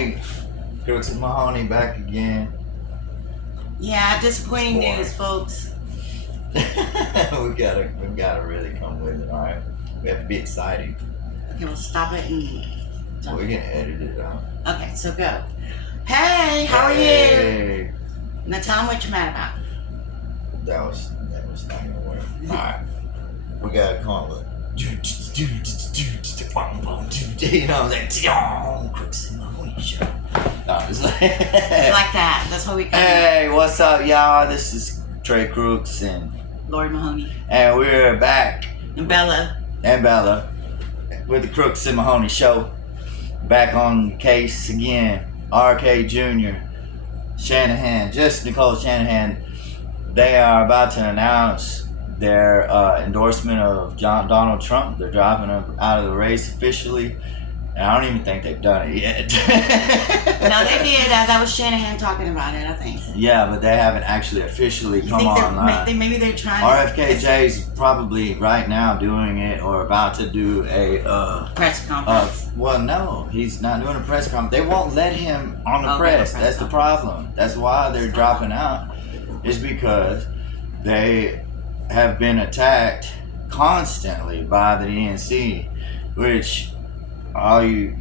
Hey, Crooks and Mahoney back again. Yeah, disappointing Boy. news, folks. we gotta really come with it, all right? We have to be exciting. Okay, we'll stop it and. So we can edit it out. Okay, so go. Hey, how are you? Hey, Now tell them what you're mad about. that was not gonna work. All right, we gotta come with. You know that Crooks and Mahoney show. No, it's like Like that. That's what we call it. Hey, what's up, y'all? This is Trey Crooks and Lori Mahoney. we're back. And Bella. And Bella with the Crooks and Mahoney show. Back on the case again. RK Jr., Shanahan, just Nicole Shanahan. They are about to announce their endorsement of Donald Trump. They're dropping him out of the race officially. And I don't even think they've done it yet. No, they did. That was Shanahan talking about it, I think. Yeah, but they haven't actually officially You come think online. maybe they're trying RFKJ's probably right now doing it or about to do a press conference. well, no, he's not doing a press conference. They won't let him on the Okay, press. press That's the problem. That's why they're dropping out. Is because they have been attacked constantly by the DNC, which all you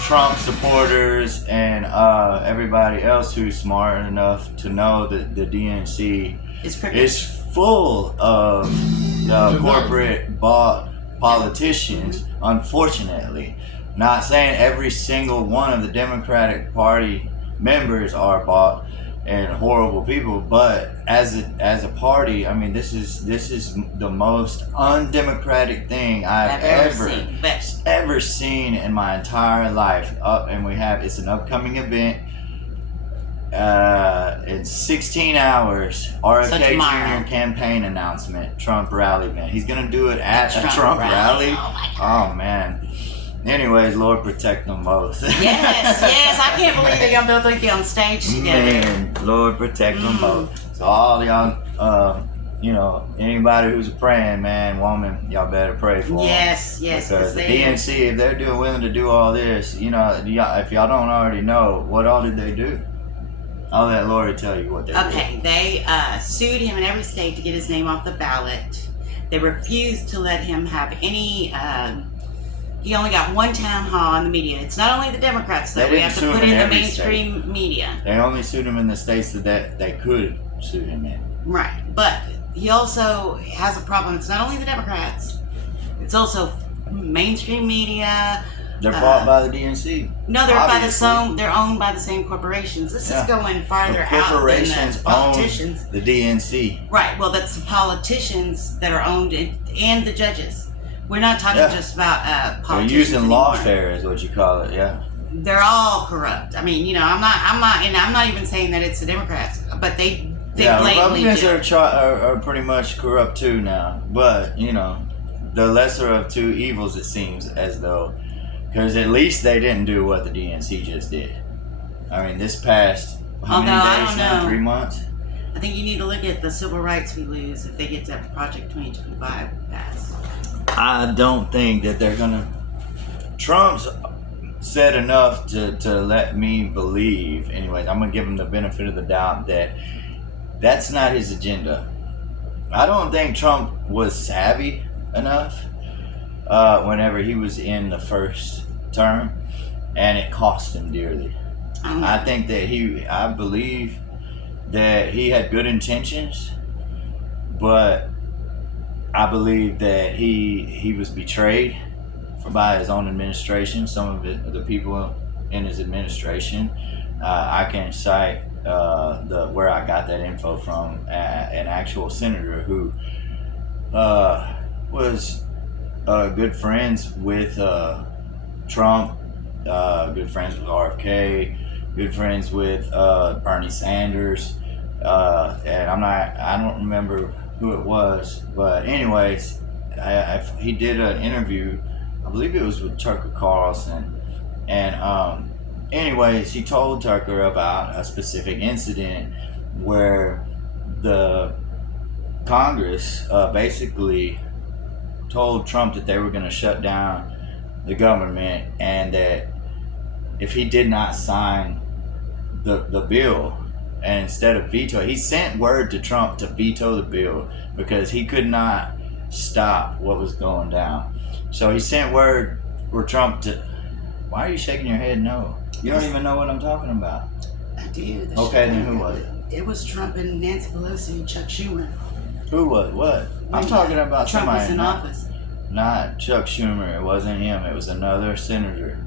Trump supporters and everybody else who's smart enough to know that the DNC It's pretty. is full of corporate bought politicians, unfortunately. Not saying every single one of the Democratic Party members are bought and horrible people, but as a party, I mean, this is the most undemocratic thing I've ever seen in my entire life. It's an upcoming event. In 16 hours, RFK Jr. campaign announcement, Trump rally event. He's gonna do it at a Trump rally. Oh man. Anyways, Lord protect them both. Yes, I can't believe they're gonna both be on stage together. Man, Lord protect them both. So all y'all, anybody who's a praying man, woman, y'all better pray for them. Yes, because the DNC, if they're willing to do all this, if y'all don't already know, what all did they do? I'll let Lori tell you what they did. Okay, they sued him in every state to get his name off the ballot. They refused to let him have any. He only got one town hall in the media. It's not only the Democrats that we have to put in the mainstream media. They only sued him in the states that they could sue him in. Right, but he also has a problem. It's not only the Democrats. It's also mainstream media. They're bought by the DNC. No, they're owned by the same corporations. This is going farther out than the politicians. Own the DNC. Right. Well, that's the politicians that are owned and the judges. We're not talking just about politicians. They're using anymore. lawfare, is what you call it. Yeah. They're all corrupt. I mean, I'm not even saying that it's the Democrats, but they blatantly Republicans are pretty much corrupt too now. But the lesser of two evils, it seems as though. Because at least they didn't do what the DNC just did. I mean, this past how many days now? 3 months? I think you need to look at the civil rights we lose if they get to Project 2025 pass. I don't think that they're gonna. Trump's said enough to let me believe. Anyways, I'm gonna give him the benefit of the doubt that that's not his agenda. I don't think Trump was savvy enough whenever he was in the first term, and it cost him dearly. I think that I believe that he had good intentions, but I believe that he was betrayed by his own administration. Some of the people in his administration, I can cite where I got that info from. An actual senator who was good friends with Trump, good friends with RFK, good friends with Bernie Sanders, and I don't remember who it was, but anyways, he did an interview, I believe it was with Tucker Carlson, and anyways, he told Tucker about a specific incident where the Congress basically told Trump that they were going to shut down the government and that if he did not sign the bill, and instead of veto, he sent word to Trump to veto the bill because he could not stop what was going down. So he sent word for Trump to. Why are you shaking your head? No, you don't even know what I'm talking about. I do. Okay, then who was it? It was Trump and Nancy Pelosi and Chuck Schumer. Who was what? I'm When talking about Trump somebody. was in office. Not Chuck Schumer. It wasn't him. It was another senator.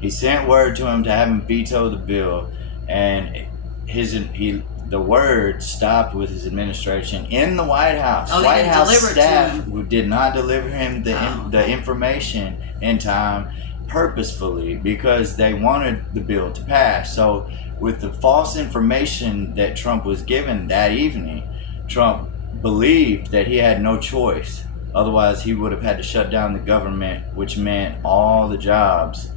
He sent word to him to have him veto the bill, and the word stopped with his administration in the White House. Oh, they White didn't House deliver it to staff him. did not deliver him the okay. information in time, purposefully, because they wanted the bill to pass. So with the false information that Trump was given that evening, Trump believed that he had no choice. Otherwise, he would have had to shut down the government, which meant all the jobs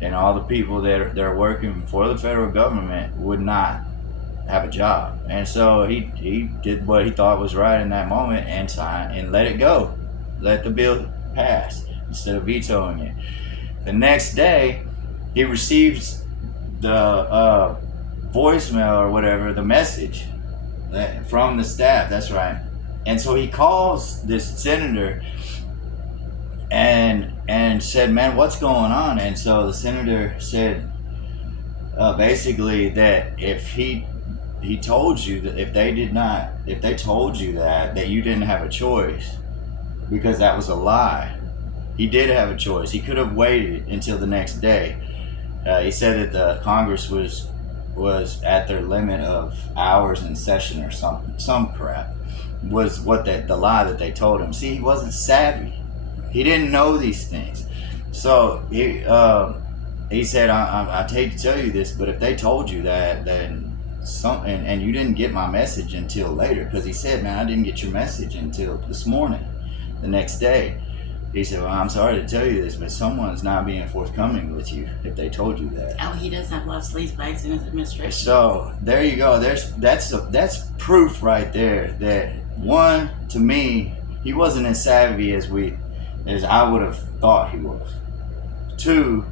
and all the people that are working for the federal government would not have a job. And so he did what he thought was right in that moment and signed and let it go. Let the bill pass instead of vetoing it. The next day, he receives the voicemail or whatever, the message from the staff. That's right. And so he calls this senator and said, "Man, what's going on?" And so the senator said, basically that if he told you that if they told you that you didn't have a choice, because that was a lie. He did have a choice. He could have waited until the next day. He said that the Congress was at their limit of hours in session or some crap, was what the lie that they told him. See, he wasn't savvy. He didn't know these things. So he said, I hate to tell you this, but if they told you that, then and you didn't get my message until later, because he said, "Man, I didn't get your message until this morning, the next day." He said, "Well, I'm sorry to tell you this, but someone's not being forthcoming with you if they told you that." Oh, he does have lots of sleaze bags in his administration. So there you go. That's proof right there that, one, to me, he wasn't as savvy as I would have thought he was. Two,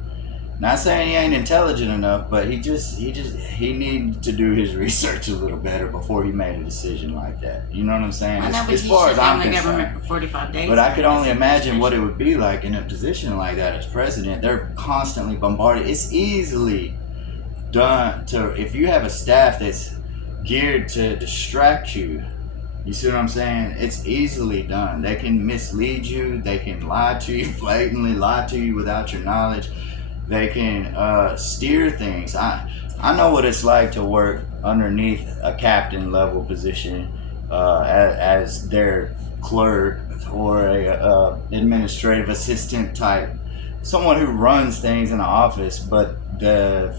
not saying he ain't intelligent enough, but he needed to do his research a little better before he made a decision like that. You know what I'm saying? I know, but As he far shut as down I'm the concerned. government for 45 days. But I could only imagine what it would be like in a position like that as president. They're constantly bombarded. It's easily done if you have a staff that's geared to distract you. You see what I'm saying? It's easily done. They can mislead you. They can lie to you, blatantly lie to you without your knowledge. They can steer things. I know what it's like to work underneath a captain level position as their clerk or a administrative assistant type, someone who runs things in the office, but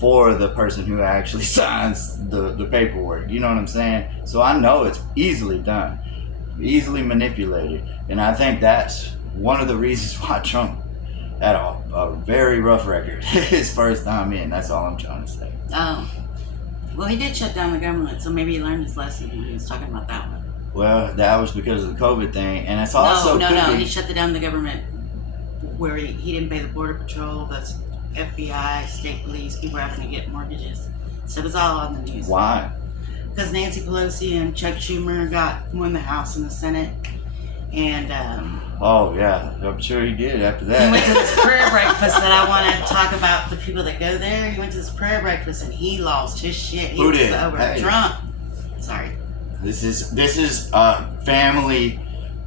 for the person who actually signs the paperwork. You know what I'm saying? So I know it's easily done, easily manipulated, and I think that's one of the reasons why Trump had a very rough record his first time in. That's all I'm trying to say. Oh. Well, he did shut down the government, so maybe he learned his lesson when he was talking about that one. Well, that was because of the COVID thing, and it's also No. He shut down the government where he didn't pay the Border Patrol, the FBI, state police, people were having to get mortgages. So it was all on the news. Why? Because Nancy Pelosi and Chuck Schumer won the House and the Senate, and Oh yeah, I'm sure he did after that. he went to this prayer breakfast that I want to talk about the people that go there. He went to this prayer breakfast and he lost his shit. Who did? Over Hey. Trump. Sorry. This is a family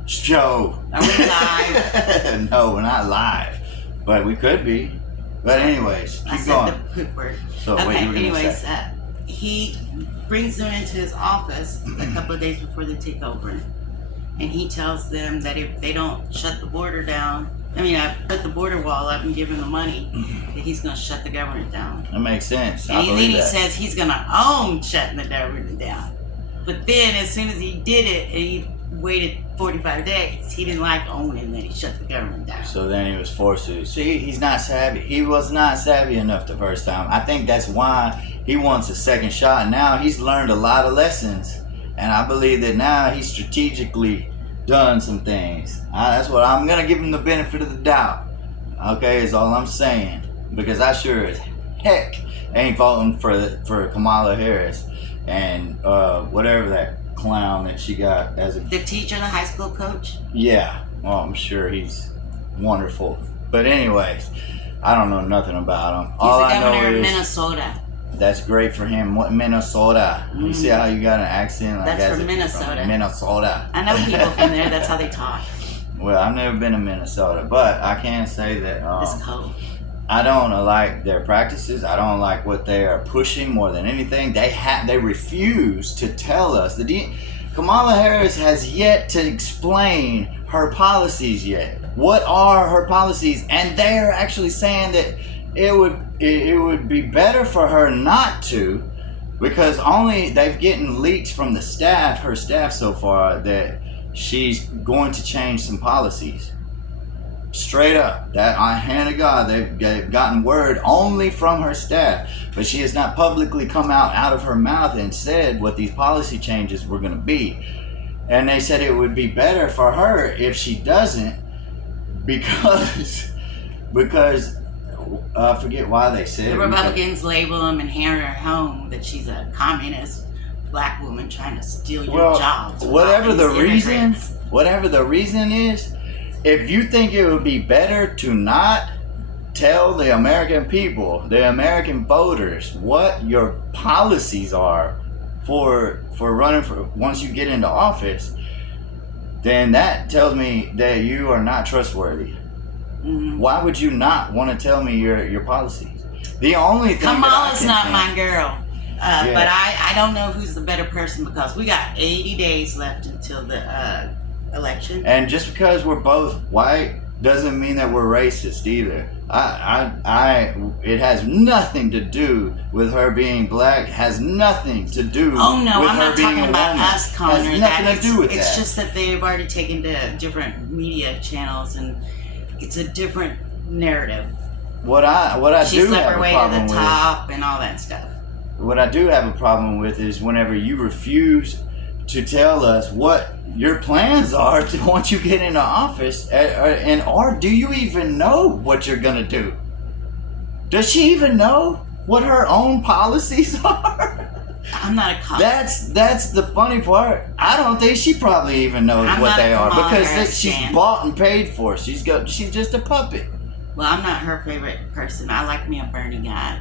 show. Are we live? No, we're not live, but we could be. But anyways, I keep said going. the poop word. So what you were gonna anyways, say? he brings them into his office a couple of days before they take over, and he tells them that if they don't shut the border down, put the border wall up and give him the money, that he's going to shut the government down. That makes sense. And then he says he's going to own shutting the government down. But then as soon as he did it, and he waited 45 days, he didn't like owning that he shut the government down. So then he was forced to. See, he's not savvy. He was not savvy enough the first time. I think that's why he wants a second shot. Now he's learned a lot of lessons. And I believe that now he's strategically done some things. That's what I'm going to give him the benefit of the doubt. Okay, is all I'm saying. Because I sure as heck ain't voting for Kamala Harris and whatever that clown that she got as a The teacher, the high school coach. yeah. Well, I'm sure he's wonderful. But anyways, I don't know nothing about him. He's All the I know governor of is Minnesota. that's great for him. What Minnesota? You see how you got an accent? Like That's as from if you're Minnesota. Minnesota. I know people from there. That's how they talk. Well, I've never been to Minnesota, but I can say that It's cold. I don't like their practices. I don't like what they are pushing more than anything. They refuse to tell us. Kamala Harris has yet to explain her policies yet. What are her policies? And they are actually saying that it would be better for her not to, because they've gotten leaks from her staff so far that she's going to change some policies. Straight up, that on hand of God, they've gotten word only from her staff, but she has not publicly come out of her mouth and said what these policy changes were going to be. And they said it would be better for her if she doesn't, because I forget why they said The it. Republicans label them and hammer her home that she's a communist black woman trying to steal your jobs. Whatever the Immigrants. reason is, if you think it would be better to not tell the American people, the American voters, what your policies are for running for once you get into office, then that tells me that you are not trustworthy. Mm-hmm. Why would you not want to tell me your policies? The only thing Kamala's not think, my girl. But I don't know who's the better person, because we got 80 days left until the election. And just because we're both white doesn't mean that we're racist either. It has nothing to do with her being black. Has nothing to do. Oh no, with I'm her not being talking a about woman. us calling her has that. nothing to do with It's that. just that they've already taken to different media channels, and it's a different narrative. What I She do slept have her a way to problem the with. top and all that stuff. What I do have a problem with is whenever you refuse to tell us what your plans are once you get into office, or do you even know what you're gonna do? Does she even know what her own policies are? I'm not a cop. That's the funny part. I don't think she probably even knows I'm what not they a are, Kamala because Harris she's fan. bought and paid for. She's just a puppet. Well, I'm not her favorite person. I like me a Bernie guy.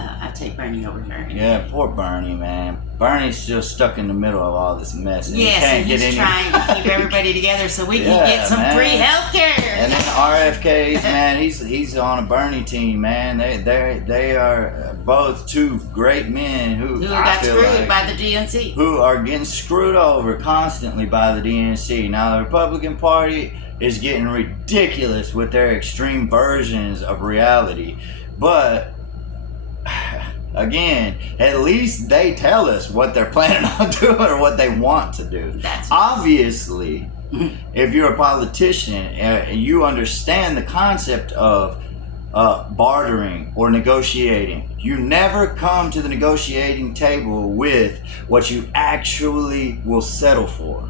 I take Bernie over her. Yeah, poor Bernie, man. Bernie's still stuck in the middle of all this mess. And Yes, he can't and get he's any. trying to keep everybody together so we can Yeah, get some man. free health care. And then RFK's, man, he's on a Bernie team, man. They are both two great men who Who I got feel screwed like, by the DNC. who are getting screwed over constantly by the DNC. Now the Republican Party is getting ridiculous with their extreme versions of reality, but again, at least they tell us what they're planning on doing or what they want to do. That's Obviously, if you're a politician and you understand the concept of bartering or negotiating, you never come to the negotiating table with what you actually will settle for.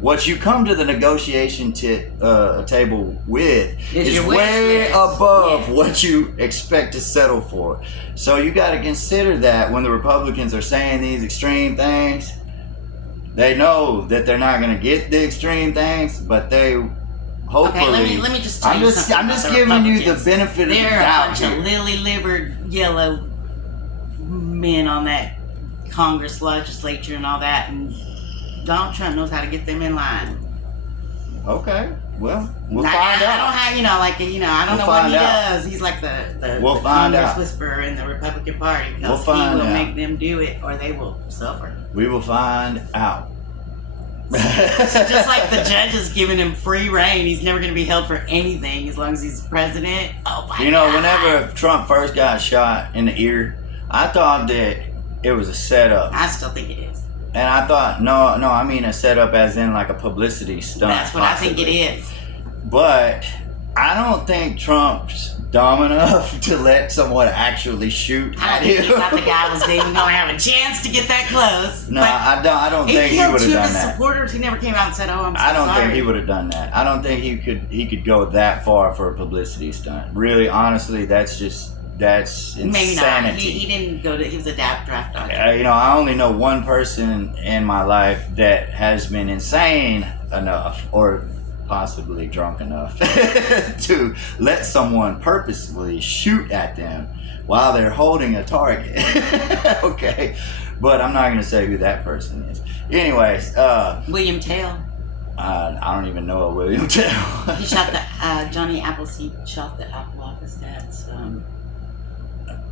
What you come to the negotiation table with Is is your wish way list. above Yeah. what you expect to settle for. So you got to consider that when the Republicans are saying these extreme things, they know that they're not going to get the extreme things, but they hopefully. Okay, let me just tell you something. I'm about just the giving you the Republicans. benefit of the They're a doubt bunch here. of lily-livered yellow men on that Congress legislature and all that, and Donald Trump knows how to get them in line. Okay, well, we'll I find don't out. have, I don't We'll know what find he out. does. He's like the We'll find Congress out. whisperer in the Republican Party, We'll because find he will out. make them do it or they will suffer. We will find out. It's just like the judge is giving him free reign. He's never going to be held for anything as long as he's president. Oh my God. Whenever Trump first got shot in the ear, I thought that it was a setup. I still think it is. And I thought, no, I mean a setup as in like a publicity stunt. That's what I think it is. But I don't think Trump's dumb enough to let someone actually shoot I at don't think he him. thought the guy was even going to have a chance to get that close. No, But I don't he think he killed would have two of done his that. supporters. He never came out and said, "Oh, I'm so I don't sorry." think he would have done that. I don't think he could go that far for a publicity stunt. Really, honestly, that's that's Maybe not. insanity. He didn't go to. He was a draft dodger. I only know one person in my life that has been insane enough, or possibly drunk enough, to let someone purposefully shoot at them while they're holding a target. Okay, but I'm not gonna say who that person is. Anyways, William Tell. I don't even know a William Tell. He shot the Johnny Appleseed shot the apple off his dad's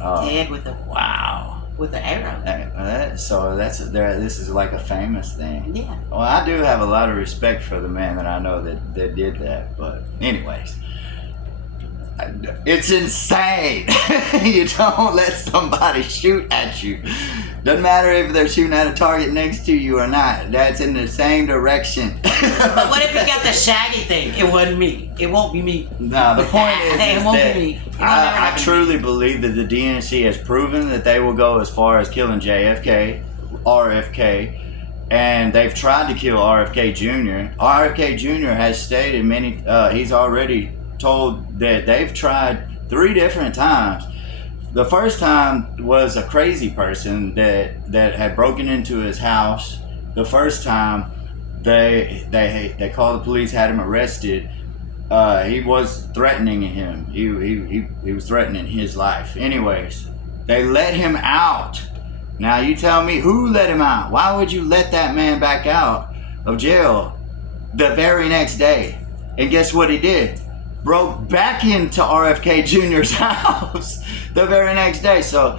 head with Wow. an arrow. So this is like a famous thing. Yeah. Well, I do have a lot of respect for the man that I know that did that. But anyways, it's insane. You don't let somebody shoot at you. Doesn't matter if they're shooting at a target next to you or not. That's in the same direction. But what if you got the shaggy thing? It wasn't me. It won't be me. No, the point is It won't that be me. It won't never I happen. truly believe that the DNC has proven that they will go as far as killing JFK, RFK, and they've tried to kill RFK Jr. RFK Jr. has stated he's already told that they've tried 3 different times. The first time was a crazy person that had broken into his house. The first time they called the police, had him arrested. He was threatening him. He was threatening his life. Anyways, they let him out. Now you tell me, who let him out? Why would you let that man back out of jail the very next day? And guess what he did? Broke back into RFK Jr.'s house the very next day. So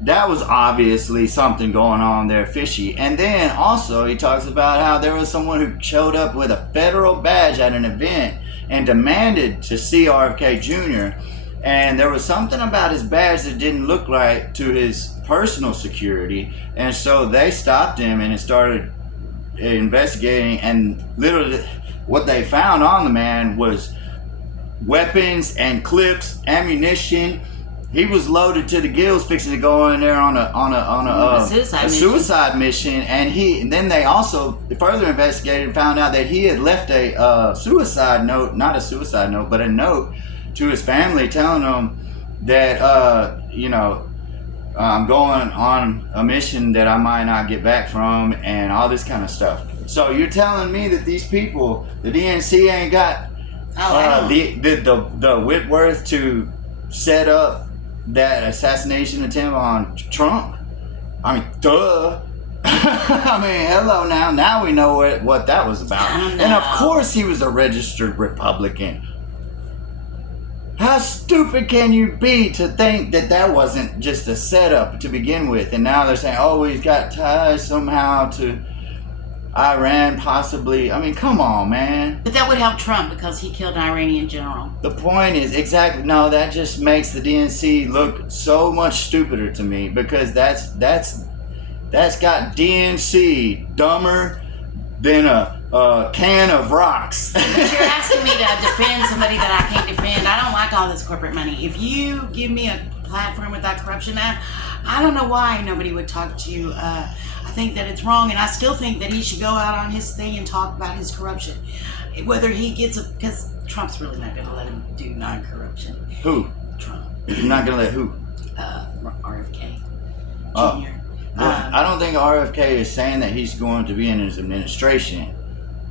that was obviously something going on there fishy. And then also he talks about how there was someone who showed up with a federal badge at an event and demanded to see RFK Jr. And there was something about his badge that didn't look right to his personal security. And so they stopped him and started investigating. And literally what they found on the man was weapons and clips, ammunition. He was loaded to the gills, fixing to go in there on a suicide mission. And then they also further investigated and found out that he had left a suicide note, not a suicide note, but a note to his family telling them that I'm going on a mission that I might not get back from, and all this kind of stuff. So you're telling me that these people, the DNC, ain't got the Whitworth to set up that assassination attempt on Trump? I mean, duh. I mean, hello now. Now we know what that was about. And of course he was a registered Republican. How stupid can you be to think that that wasn't just a setup to begin with? And now they're saying, oh, he's got ties somehow to Iran, possibly. I mean, come on, man. But that would help Trump because he killed an Iranian general. The point is, exactly, no, that just makes the DNC look so much stupider to me, because that's got DNC dumber than a can of rocks. But you're asking me to defend somebody that I can't defend. I don't like all this corporate money. If you give me a platform with that corruption act, I don't know why nobody would talk to you. I think that it's wrong, and I still think that he should go out on his thing and talk about his corruption. Whether he gets because Trump's really not going to let him do non-corruption. Who? Trump. You're not going to let who? RFK Oh. Jr. Well, I don't think RFK is saying that he's going to be in his administration.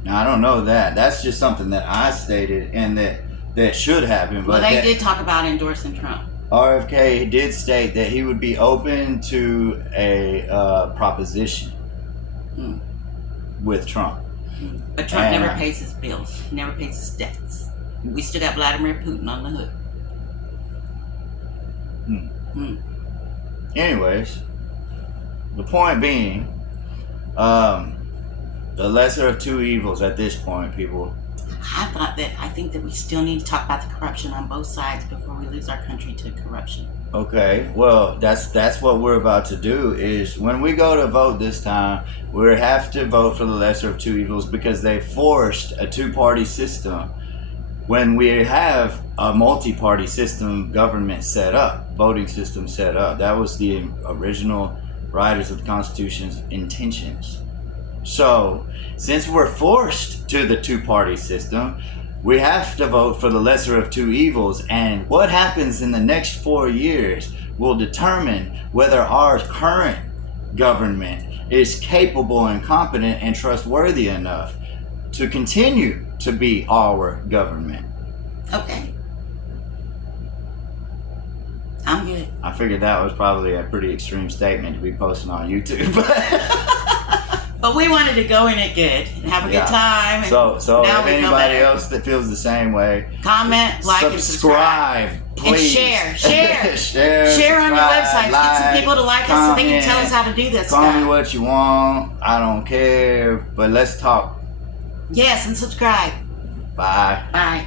Now, I don't know that. That's just something that I stated and that should happen. But Well, they did talk about endorsing Trump. RFK did state that he would be open to a proposition with Trump. But Trump never pays his bills. He never pays his debts. We still got Vladimir Putin on the hook. Anyways, the point being, the lesser of two evils at this point, people. I think that we still need to talk about the corruption on both sides before we lose our country to corruption. Okay, well, that's what we're about to do. Is when we go to vote this time, we have to vote for the lesser of two evils, because they forced a two-party system when we have a multi-party system government set up, voting system set up. That was the original writers of the Constitution's intentions. So, since we're forced to the two-party system, We have to vote for the lesser of two evils, and what happens in the next 4 years will determine whether our current government is capable and competent and trustworthy enough to continue to be our government. Okay. I'm good. I figured that was probably a pretty extreme statement to be posting on YouTube. But we wanted to go in it good and have a good time. And So now if we feel anybody better. else that feels the same way, Comment, like, and subscribe. please. And share. Share On your websites. Get some people to like us so they can tell us how to do this Call me stuff. what you want. I don't care. But let's talk. Yes, and subscribe. Bye. Bye.